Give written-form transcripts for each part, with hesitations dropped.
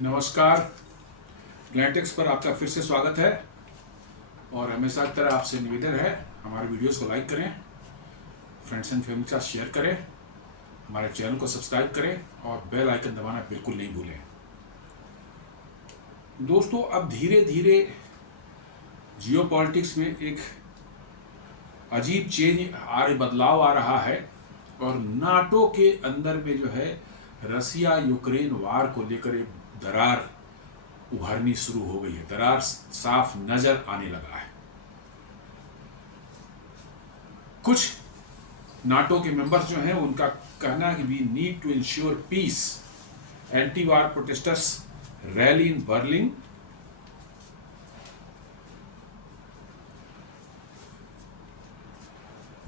नमस्कार। ग्लैंटेक्स पर आपका फिर से स्वागत है और हमेशा की तरह आपसे निवेदन है हमारे वीडियोस को लाइक करें, फ्रेंड्स एंड फैमिली के साथ शेयर करें, हमारे चैनल को सब्सक्राइब करें और बेल आइकन दबाना बिल्कुल नहीं भूलें। दोस्तों, अब धीरे धीरे जियोपॉलिटिक्स में एक अजीब बदलाव आ रहा है और नाटो के अंदर में जो है रसिया यूक्रेन वार को लेकर एक दरार उभरनी शुरू हो गई है। दरार साफ नजर आने लगा है। कुछ नाटो के मेंबर्स जो हैं उनका कहना है कि we need to ensure peace. Anti war protesters rally in Berlin.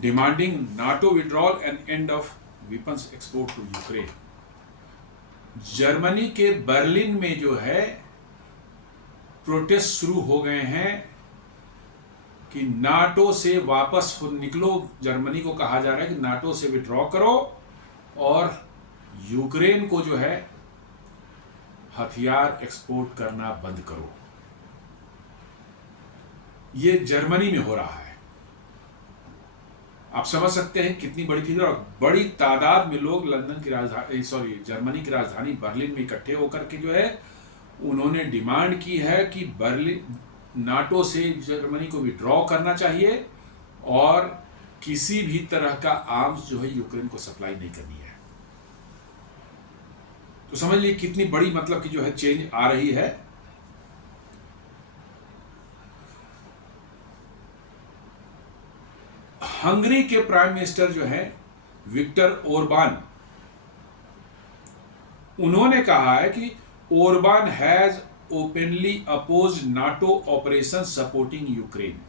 Demanding NATO withdrawal and end of weapons export to Ukraine. Germany के बर्लिन में जो है प्रोटेस्ट शुरू हो गए हैं कि नाटो से वापस निकलो। जर्मनी को कहा जा रहा है कि नाटो से विड्रॉ करो और यूक्रेन को जो है हथियार एक्सपोर्ट करना बंद करो। ये जर्मनी में हो रहा है। आप समझ सकते हैं कितनी बड़ी फिगर और बड़ी तादाद में लोग जर्मनी की राजधानी बर्लिन में इकट्ठे होकर के जो है उन्होंने डिमांड की है कि बर्लिन नाटो से जर्मनी को विड्रॉ करना चाहिए और किसी भी तरह का आर्म्स जो है यूक्रेन को सप्लाई नहीं करनी है। तो समझ लीजिए कितनी बड़ी मतलब की जो है चेंज आ रही है। हंगरी के प्राइम मिनिस्टर जो है विक्टर ओरबान, उन्होंने कहा है कि Orban has openly oppose NATO operation supporting Ukraine.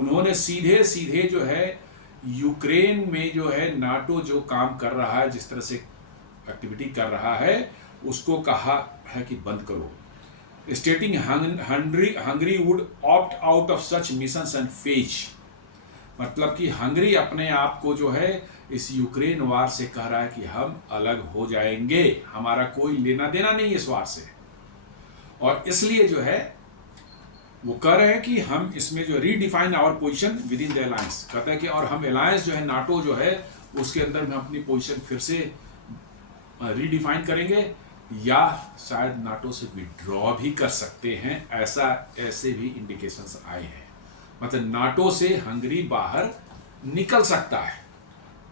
उन्होंने सीधे सीधे जो है यूक्रेन में जो है नाटो जो काम कर रहा है, जिस तरह से एक्टिविटी कर रहा है, उसको कहा है कि बंद करो। स्टेटिंग Hungary would opt out of such missions and phase. मतलब कि हंगरी अपने आप को जो है इस यूक्रेन वार से कह रहा है कि हम अलग हो जाएंगे, हमारा कोई लेना देना नहीं इस वार से। और इसलिए जो है वो कह रहे हैं कि हम इसमें जो redefine our position within the alliance. कहते हैं कि और हम अलायंस जो है नाटो जो है उसके अंदर में अपनी पोजीशन फिर से रीडिफाइन करेंगे या शायद नाटो से विड्रॉ भी कर सकते हैं। ऐसे भी इंडिकेशंस आए हैं। मतलब नाटो से हंगरी बाहर निकल सकता है।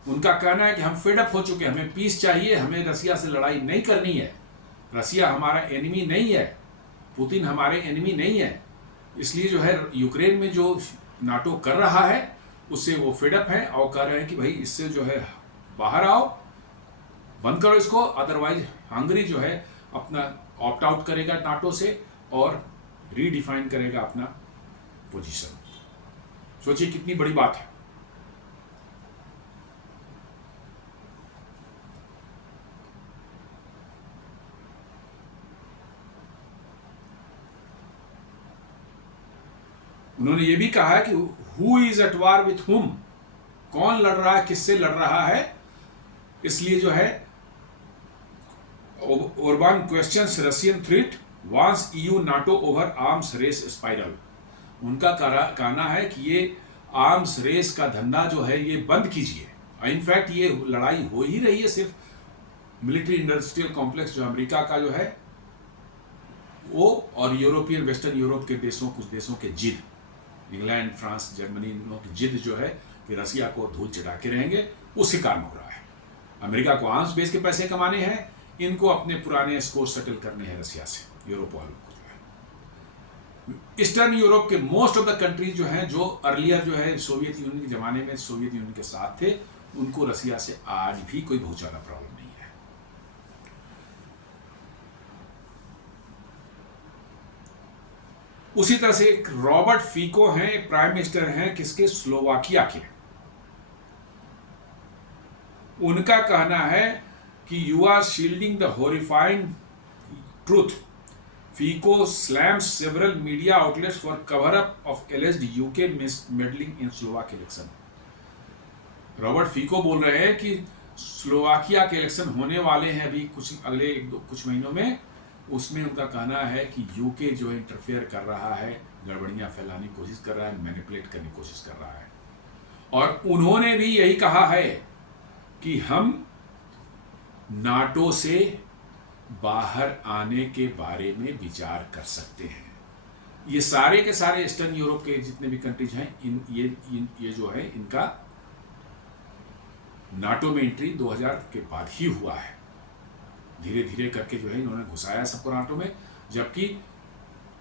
उनका कहना है कि हम फेड अप हो चुके हैं, हमें पीस चाहिए, हमें रसिया से लड़ाई नहीं करनी है। रसिया हमारा एनिमी नहीं है, पुतिन हमारे एनिमी नहीं है। इसलिए जो है यूक्रेन में जो नाटो कर रहा है उससे वो फेड अप है और कह रहे हैं कि भाई इससे जो है बाहर आओ, बंद करो इसको, अदरवाइज हंगरी जो है अपना ऑप्ट आउट करेगा नाटो से और रीडिफाइन करेगा अपना पोजीशन। सोचिए कितनी बड़ी बात है। उन्होंने ये भी कहा है कि who is at war with whom, कौन लड़ रहा है, किससे लड़ रहा है। इसलिए जो है Orban questions Russian threat, warns EU NATO over arms race spiral. उनका कहना है कि ये आर्म्स रेस का धंधा जो है ये बंद कीजिए। इनफैक्ट ये लड़ाई हो ही रही है सिर्फ मिलिट्री इंडस्ट्रियल कॉम्प्लेक्स जो अमेरिका का जो है वो और यूरोपियन वेस्टर्न यूरोप के देशों, कुछ देशों के जिद, इंग्लैंड, फ्रांस, जर्मनी, इन लोगों की जिद जो है कि रसिया को धूल चटा के रहेंगे, उसके कारण हो रहा है। अमेरिका को आर्म्स बेस के पैसे कमाने हैं, इनको अपने पुराने स्कोर सेटल करने हैं रसिया से, यूरोप वालों को जो है। ईस्टर्न यूरोप के मोस्ट ऑफ द कंट्रीज जो हैं, जो अर्लियर जो है सोवियत यूनियन के ज़माने में सोवियत यूनियन के साथ थे, उनको रसिया से आज भी कोई बहुत ज़्यादा प्रॉब्लम नहीं है। उसी तरह से एक रॉबर्ट फीको हैं, प्राइम मिनिस्टर हैं किसके, स्लोवाकिया के। उनका कहना है कि you are shielding the horrifying truth. Fico slams several media outlets for cover-up of alleged UK meddling in Slovak election. Robert Fico बोल रहे हैं कि स्लोवाकिया के इलेक्शन होने वाले हैं अभी कुछ महीनों में, उसमें उनका कहना है कि यूके जो इंटरफेयर कर रहा है, गड़बड़ियाँ फैलाने की कोशिश कर रहा है, मैनिपुलेट करने की कोशिश कर रहा है। और उन्होंने भी यही कहा है कि हम नाटो से बाहर आने के बारे में विचार कर सकते हैं। ये सारे के सारे ईस्टर्न यूरोप के जितने भी कंट्रीज हैं, ये जो है इनका नाटो में एंट्री 2000 के बाद ही हुआ है। धीरे धीरे करके जो है इन्होंने घुसाया सबको नाटो में, जबकि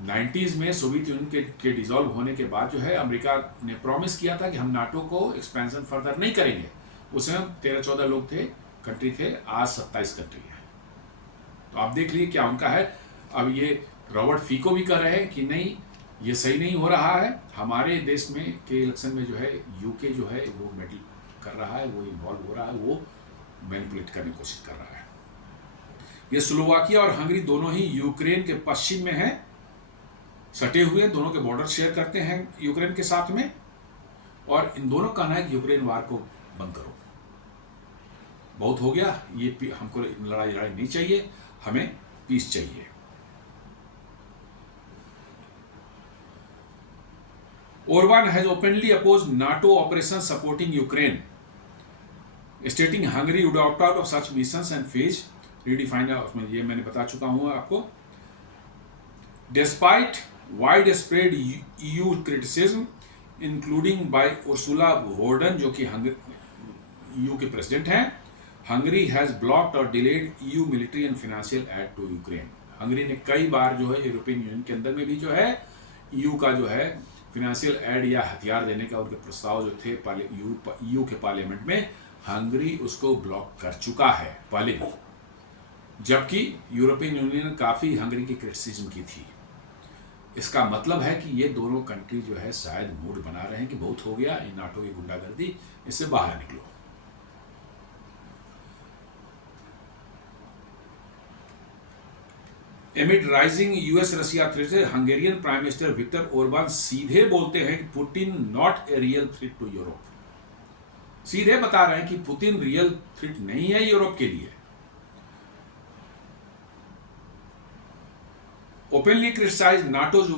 90s में सोवियत यूनियन के डिसॉल्व होने के बाद जो है अमेरिका ने प्रॉमिस किया था कि हम नाटो को एक्सपेंशन फर्दर नहीं करेंगे। उसमें 13-14 लोग थे, कंट्री थे, आज 27 कंट्री है। तो आप देख लीजिए क्या उनका है। अब ये रॉबर्ट फीको भी कह रहे हैं कि नहीं, ये सही नहीं हो रहा है, हमारे देश में के इलेक्शन में जो है यूके जो है वो मेडल कर रहा है, वो इन्वॉल्व हो रहा है, वो मैनिपुलेट करने की कोशिश कर रहा है। ये स्लोवाकिया और हंगरी दोनों ही यूक्रेन के पश्चिम में हैं, सटे हुए, दोनों के बॉर्डर शेयर करते हैं यूक्रेन के साथ में, और इन दोनों का कहना है कि यूक्रेन वार को बंद करो, बहुत हो गया, ये हमको लड़ाई नहीं चाहिए, हमें पीस चाहिए। Orban has openly opposed NATO operations supporting Ukraine, stating Hungary would opt out of such missions and face redefine, ये मैंने बता चुका हूँ आपको। Despite widespread EU criticism, including by Ursula von जो कि EU के प्रेसिडेंट हैं, Hungary has blocked or delayed EU military and financial aid to Ukraine। Hungary ने कई बार जो है यूरोपियन यूनियन के अंदर में भी जो है EU का जो है फिनेंशियल एड या हथियार देने का उनके प्रस्ताव जो थे EU के पार्लियामेंट में, हंगरी उसको ब्लॉक कर चुका है पहले भी, जबकि यूरोपियन यूनियन ने काफ़ी हंगरी की क्रिटिसिज्म की थी। इसका मतलब है कि ये दोनों कंट्री जो है शायद मूड बना रहे हैं कि बहुत हो गया, इन नाटो की गुंडागर्दी, इससे बाहर निकलो। Amid rising US Russia threat, Hungarian prime minister Viktor Orban सीधे बोलते हैं कि Putin not a real threat to Europe. सीधे बता रहे हैं कि पुतिन रियल थ्रेट नहीं है यूरोप के लिए। Openly criticize NATO's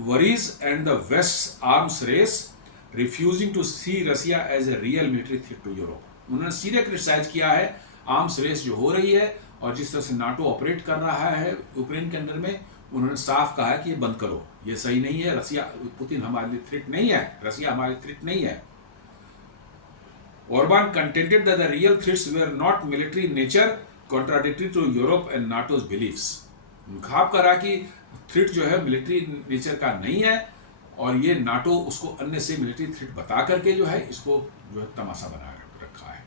worries and the west arms race, refusing to see Russia as a real military threat to Europe. उन्होंने सीधे क्रिटिसाइज किया है आर्म्स रेस जो हो रही है और जिस तरह से नाटो ऑपरेट कर रहा है यूक्रेन के अंदर में। उन्होंने साफ कहा है कि ये बंद करो, ये सही नहीं है, रशिया पुतिन हमारे लिए थ्रेट नहीं है, रशिया हमारे थ्रेट नहीं है। Orban contended that the real threats were not military in nature, contradictory to Europe and NATO's beliefs। खाप करा कि थ्रेट जो है मिलिट्री नेचर का नहीं है, और ये नाटो उसको अन्य से मिलिट्री थ्रेट बता करके जो है इसको जो है तमाशा बना रखा है।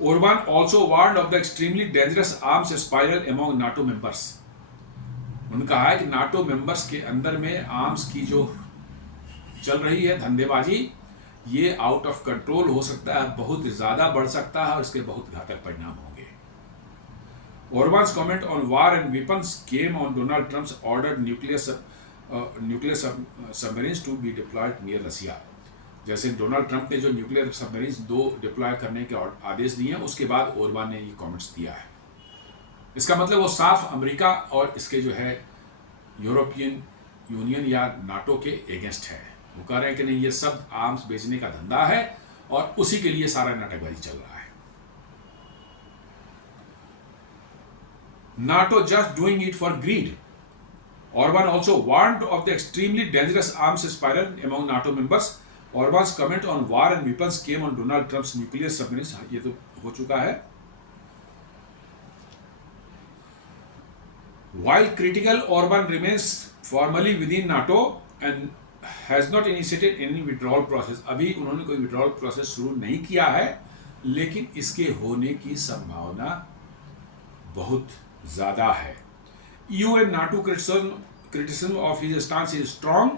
Orban also warned of the extremely dangerous arms spiral among NATO members। उन्होंने कहा है कि नाटो मेंबर्स के अंदर में आर्म्स की जो चल रही है धंधेबाजी, ये आउट ऑफ कंट्रोल हो सकता है, बहुत ज़्यादा बढ़ सकता है और इसके बहुत घातक परिणाम होंगे। Orban's comment on war and weapons came on Donald Trump's ordered nuclear submarines to be deployed near Russia। जैसे डोनाल्ड ट्रंप ने जो न्यूक्लियर सबमरीन्स 2 डिप्लॉय करने के आदेश दिए हैं, उसके बाद ओरबान ने ये कमेंट्स दिया है। इसका मतलब वो साफ अमेरिका और इसके जो है यूरोपियन यूनियन या नाटो के एगेंस्ट है। वो कह रहे हैं कि नहीं, ये सब आर्म्स बेचने का धंधा है और उसी के लिए सारा नाटकबाजी चल रहा है। NATO just doing it for greed। Orban also warned of the extremely dangerous arms spiral among NATO members। Orban's comment on war and weapons came on Donald Trump's nuclear submarines। ये तो हो चुका है। While critical, Orban remains formally within NATO and has not initiated any withdrawal process। अभी उन्होंने कोई withdrawal process शुरू नहीं किया है, लेकिन इसके होने की संभावना बहुत ज़्यादा है। EU and NATO criticism of his stance is strong,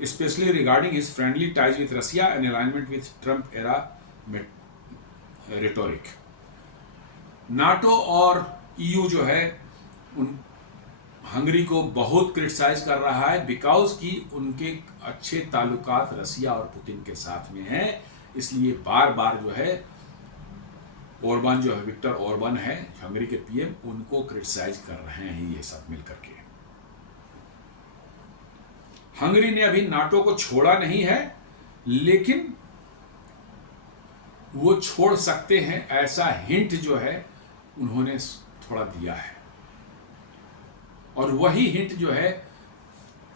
especially regarding his friendly ties with Russia and alignment with Trump era rhetoric। NATO और EU जो है उन हंगरी को बहुत क्रिटिसाइज कर रहा है, बिकॉज कि उनके अच्छे ताल्लुकात रसिया और पुतिन के साथ में हैं, इसलिए बार बार जो है ओरबान जो है, विक्टर ओरबान है हंगरी के पीएम, उनको क्रिटिसाइज कर रहे हैं ये सब मिलकर के। हंगरी ने अभी नाटो को छोड़ा नहीं है, लेकिन वो छोड़ सकते हैं ऐसा हिंट जो है उन्होंने थोड़ा दिया है। और वही हिंट जो है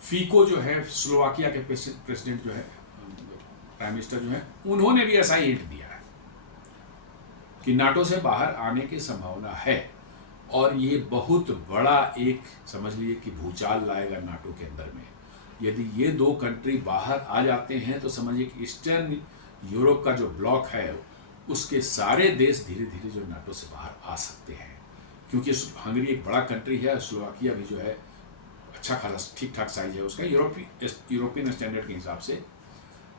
फीको जो है, स्लोवाकिया के प्रेसिडेंट जो है, प्राइम मिनिस्टर जो है, उन्होंने भी ऐसा ही हिंट दिया है कि नाटो से बाहर आने की संभावना है। और ये बहुत बड़ा एक समझ लीजिए कि भूचाल लाएगा नाटो के अंदर में। यदि ये दो कंट्री बाहर आ जाते हैं तो समझिए कि ईस्टर्न यूरोप का जो ब्लॉक है उसके सारे देश धीरे धीरे जो नाटो से बाहर आ सकते हैं। क्योंकि हंगरी एक बड़ा कंट्री है, स्लोवाकिया भी जो है अच्छा खासा ठीक ठाक साइज है उसका यूरोपियन स्टैंडर्ड के हिसाब से।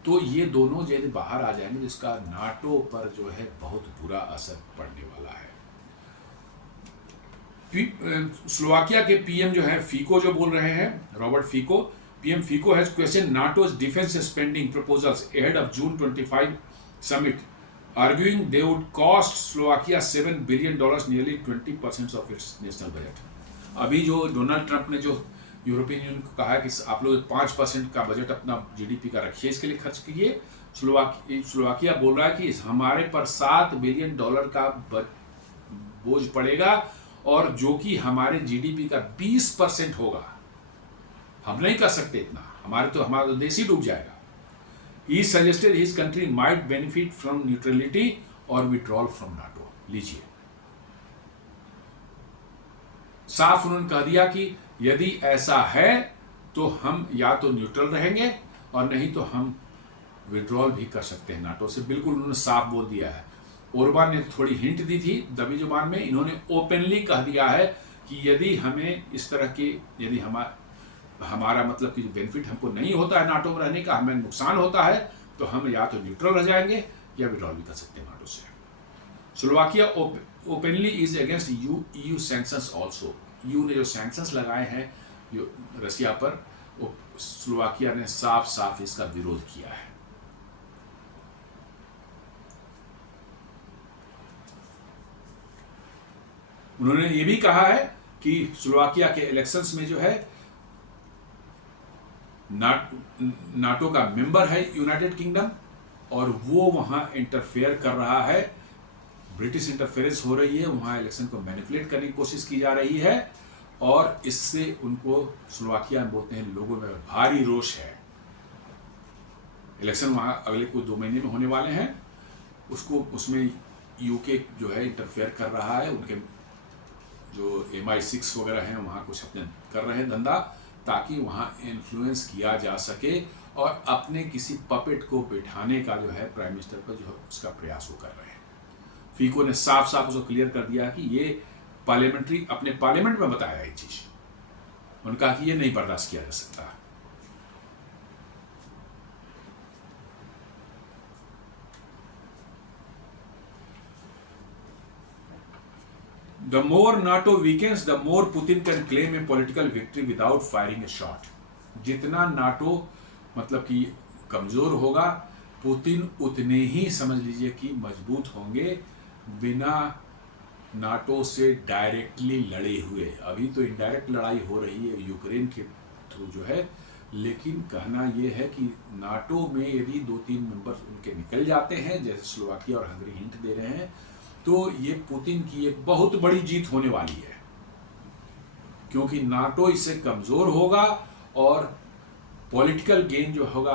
तो ये दोनों यदि बाहर आ जाएंगे तो इसका नाटो पर जो है बहुत बुरा असर पड़ने वाला है। स्लोवाकिया के पीएम जो है फीको जो बोल रहे हैं, Robert Fico, PM Fico has question NATO's defence spending proposals ahead of June 25 summit, arguing they would cost Slovakia $7 billion, nearly 20% of its national budget। अभी जो डोनाल्ड ट्रंप ने जो यूरोपियन यूनियन को कहा है कि आप लोग 5% का बजट अपना जीडीपी का रखिए, इसके लिए खर्च कीजिए, स्लोवाकिया बोल रहा है कि हमारे पर $7 बिलियन का बोझ पड़ेगा और जो कि हमारे जीडीपी का 20% होगा। हम नहीं कर सकते इतना, हमारा देश ही डूब जाएगा। He suggested his country might benefit from neutrality or withdrawal from NATO। लीजिए, साफ उन्होंने कह दिया कि यदि ऐसा है तो हम या तो न्यूट्रल रहेंगे और नहीं तो हम विड्रॉल भी कर सकते हैं नाटो से। बिल्कुल उन्होंने साफ बोल दिया है। ओरबान ने थोड़ी हिंट दी थी दबी जुबान में, इन्होंने ओपनली कह दिया है कि यदि हमें इस तरह के, यदि हमारा मतलब कि बेनिफिट हमको नहीं होता है नाटो में रहने का, हमें नुकसान होता है, तो हम या तो न्यूट्रल रह जाएंगे या विड्रॉल भी कर सकते हैं नाटो से। Slovakia openly is against EU sanctions also. EU ने जो सैंक्शंस लगाए हैं रसिया पर, वो स्लोवाकिया ने साफ साफ इसका विरोध किया है। उन्होंने ये भी कहा है कि स्लोवाकिया के इलेक्शंस में जो है नाटो का मेंबर है यूनाइटेड किंगडम और वो वहां इंटरफेयर कर रहा है, ब्रिटिश इंटरफेरेंस हो रही है, वहां इलेक्शन को मैनिपुलेट करने की कोशिश की जा रही है और इससे उनको स्लोवाकिया में बोलते हैं लोगों में भारी रोष है। इलेक्शन वहां अगले कुछ 2 महीने में होने वाले हैं, उसमें यूके जो है इंटरफेयर कर रहा है, उनके जो MI6 वगैरह हैं वहाँ कुछ अपने कर रहे हैं धंधा, ताकि वहाँ इन्फ्लुएंस किया जा सके और अपने किसी पपेट को बिठाने का जो है प्राइम मिनिस्टर पर जो है उसका प्रयास वो कर रहे हैं। फीको ने साफ साफ उसको क्लियर कर दिया कि ये अपने पार्लियामेंट में बताया ये चीज, उन्होंने कहा कि ये नहीं बर्दाश्त किया जा सकता। The more NATO weakens, the more Putin can claim a political victory without firing a shot। जितना नाटो मतलब कि कमजोर होगा, पुतिन उतने ही समझ लीजिए कि मजबूत होंगे बिना नाटो से डायरेक्टली लड़े हुए। अभी तो इनडायरेक्ट लड़ाई हो रही है यूक्रेन के थ्रू जो है, लेकिन कहना यह है कि नाटो में यदि 2-3 मेंबर उनके निकल जाते हैं, जैसे स्लोवाकिया और हंगरी हिंट दे रहे हैं, तो ये पुतिन की एक बहुत बड़ी जीत होने वाली है, क्योंकि नाटो इससे कमजोर होगा और पॉलिटिकल गेन जो होगा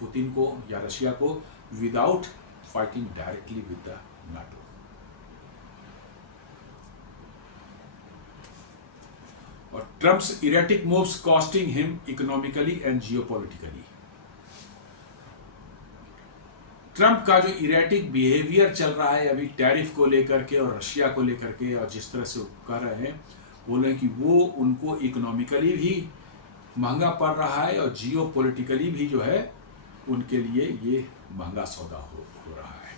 पुतिन को या रशिया को without fighting directly with the NATO. और Trump's erratic moves costing him economically and geopolitically. Trump का जो इरेटिक बिहेवियर चल रहा है अभी टैरिफ को लेकर के और रशिया को लेकर के, और जिस तरह से वो कह रहे हैं, बोल रहे हैं कि वो उनको इकोनॉमिकली भी महंगा पड़ रहा है और जियो पॉलिटिकली भी जो है उनके लिए ये महंगा सौदा हो रहा है।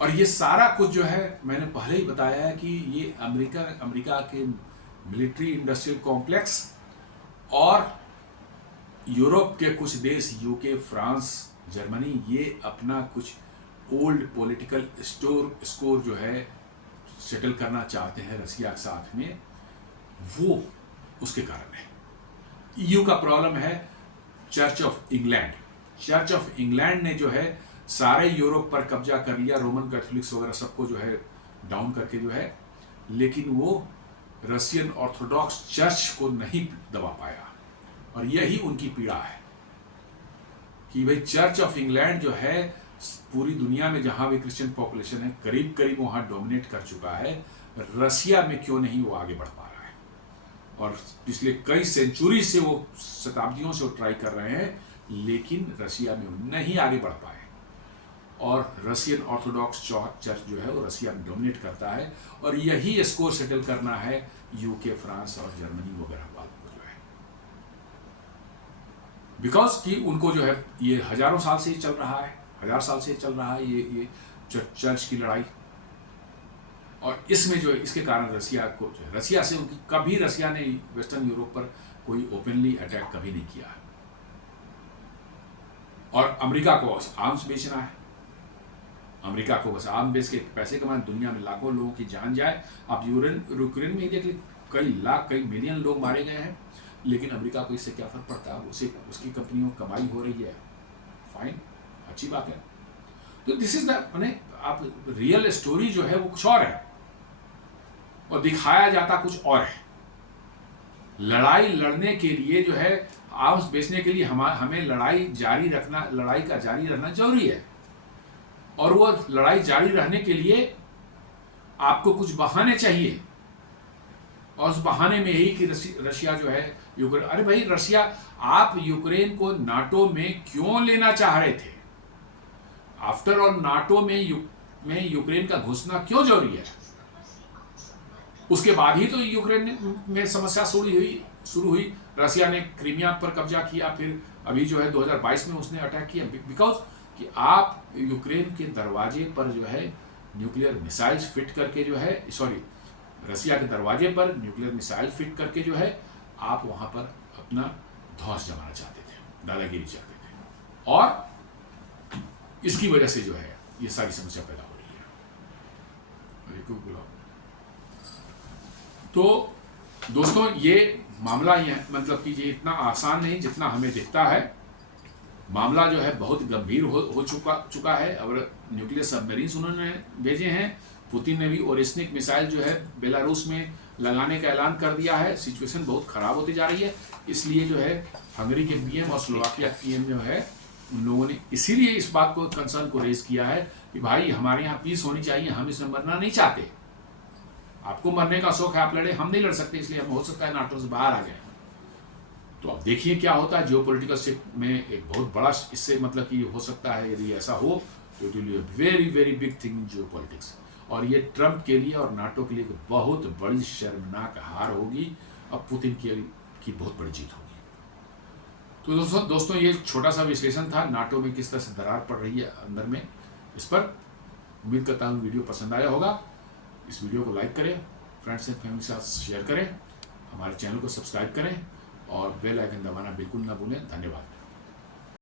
और ये सारा कुछ जो है मैंने पहले ही बताया है कि ये अमेरिका के मिलिट्री इंडस्ट्रियल कॉम्प्लेक्स और यूरोप के कुछ देश यूके, फ्रांस, जर्मनी, ये अपना कुछ ओल्ड पॉलिटिकल स्कोर जो है सेटल करना चाहते हैं रसिया के साथ में, वो उसके कारण है। ईयू का प्रॉब्लम है church of England. Church of England ने जो है सारे यूरोप पर कब्जा कर लिया, रोमन कैथोलिक्स वगैरह सबको जो है डाउन करके जो है, लेकिन वो रशियन ऑर्थोडॉक्स चर्च को नहीं दबा पाया। और यही उनकी पीड़ा है कि भाई चर्च ऑफ इंग्लैंड जो है पूरी दुनिया में जहां भी क्रिश्चियन पॉपुलेशन है करीब करीब वहां डोमिनेट कर चुका है, रसिया में क्यों नहीं वो आगे बढ़ पा रहा है। और पिछले कई सेंचुरी से वो शताब्दियों से वो ट्राई कर रहे हैं, लेकिन रसिया में वो नहीं आगे बढ़ पाए। और रशियन ऑर्थोडॉक्स चर्च जो है वो रसिया में डोमिनेट करता है, और यही स्कोर सेटल करना है यूके, फ्रांस और जर्मनी वगैरह वालों को जो है, बिकॉज कि उनको जो है ये हजारों साल से ही चल रहा है, 1000 साल से चल रहा है ये चर्च की लड़ाई। और इसमें जो है इसके कारण रसिया को जो है, रसिया से उनकी कभी रसिया ने वेस्टर्न यूरोप पर कोई ओपनली अटैक कभी नहीं किया। और अमेरिका को आर्म्स बेचना है, अमेरिका को बस आर्म बेच के पैसे कमाए, दुनिया में लाखों लोगों की जान जाए। आप यूक्रेन में ही देख लीजिए, कई लाख कई मिलियन लोग मारे गए हैं, लेकिन अमेरिका को इससे क्या फर्क पड़ता है, उसे उसकी कंपनियों कमाई हो रही है, फाइन, अच्छी बात है। तो दिस इज द मैंने आप रियल स्टोरी जो है वो कुछ और है और दिखाया जाता कुछ और है। लड़ाई लड़ने के लिए जो है आर्म्स बेचने के लिए हमें लड़ाई जारी का जारी रहना जरूरी है, और वो लड़ाई जारी रहने के लिए आपको कुछ बहाने चाहिए, और उस बहाने में यही कि रशिया जो है यूक्रेन, अरे भाई रशिया, आप यूक्रेन को नाटो में क्यों लेना चाह रहे थे? आफ्टर ऑल नाटो में यूक्रेन का घुसना क्यों जरूरी है? उसके बाद ही तो यूक्रेन में समस्या शुरू हुई। रशिया ने क्रीमिया पर कब्जा किया, फिर अभी जो है 2022 में उसने अटैक किया, बिकॉज कि आप यूक्रेन के दरवाजे पर जो है न्यूक्लियर मिसाइल्स फिट करके जो है, रसिया के दरवाजे पर न्यूक्लियर मिसाइल फिट करके जो है आप वहां पर अपना ध्वंस जमाना चाहते थे, दादागिरी चाहते थे, और इसकी वजह से जो है ये सारी समस्या पैदा हो रही है। क्यों बुलाओ? तो दोस्तों ये मामला मतलब कि ये इतना आसान नहीं जितना हमें दिखता है। मामला जो है बहुत गंभीर हो चुका है, और न्यूक्लियर सबमरीन्स उन्होंने भेजे हैं। पुतिन ने भी ओरेस्निक मिसाइल जो है बेलारूस में लगाने का ऐलान कर दिया है। सिचुएशन बहुत खराब होती जा रही है, इसलिए जो है हंगरी के पीएम और स्लोवाकिया के पीएम जो है उन लोगों ने इसीलिए इस बात को कंसर्न को रेज किया है कि भाई हमारे यहाँ पीस होनी चाहिए, हम इसमें मरना नहीं चाहते। आपको मरने का शौक है, आप लड़े, हम नहीं लड़ सकते, इसलिए हम हो सकता है नाटो से बाहर आ जाए। तो अब देखिए क्या होता है। जियोपॉलिटिकल शिफ्ट में एक बहुत बड़ा इससे मतलब कि हो सकता है, यदि ऐसा हो तो it will be a very very big thing in geopolitics, और ये ट्रंप के लिए और नाटो के लिए बहुत बड़ी शर्मनाक हार होगी, अब पुतिन की बहुत बड़ी जीत होगी। तो दोस्तों ये छोटा सा विश्लेषण था नाटो में किस तरह से दरार पड़ रही है अंदर में। इस पर उम्मीद करता हूँ वीडियो पसंद आया होगा। इस वीडियो को लाइक करें, फ्रेंड्स एंड फैमिली के साथ शेयर करें, हमारे चैनल को सब्सक्राइब करें और बेल आइकन दबाना बिल्कुल ना भूलें। धन्यवाद।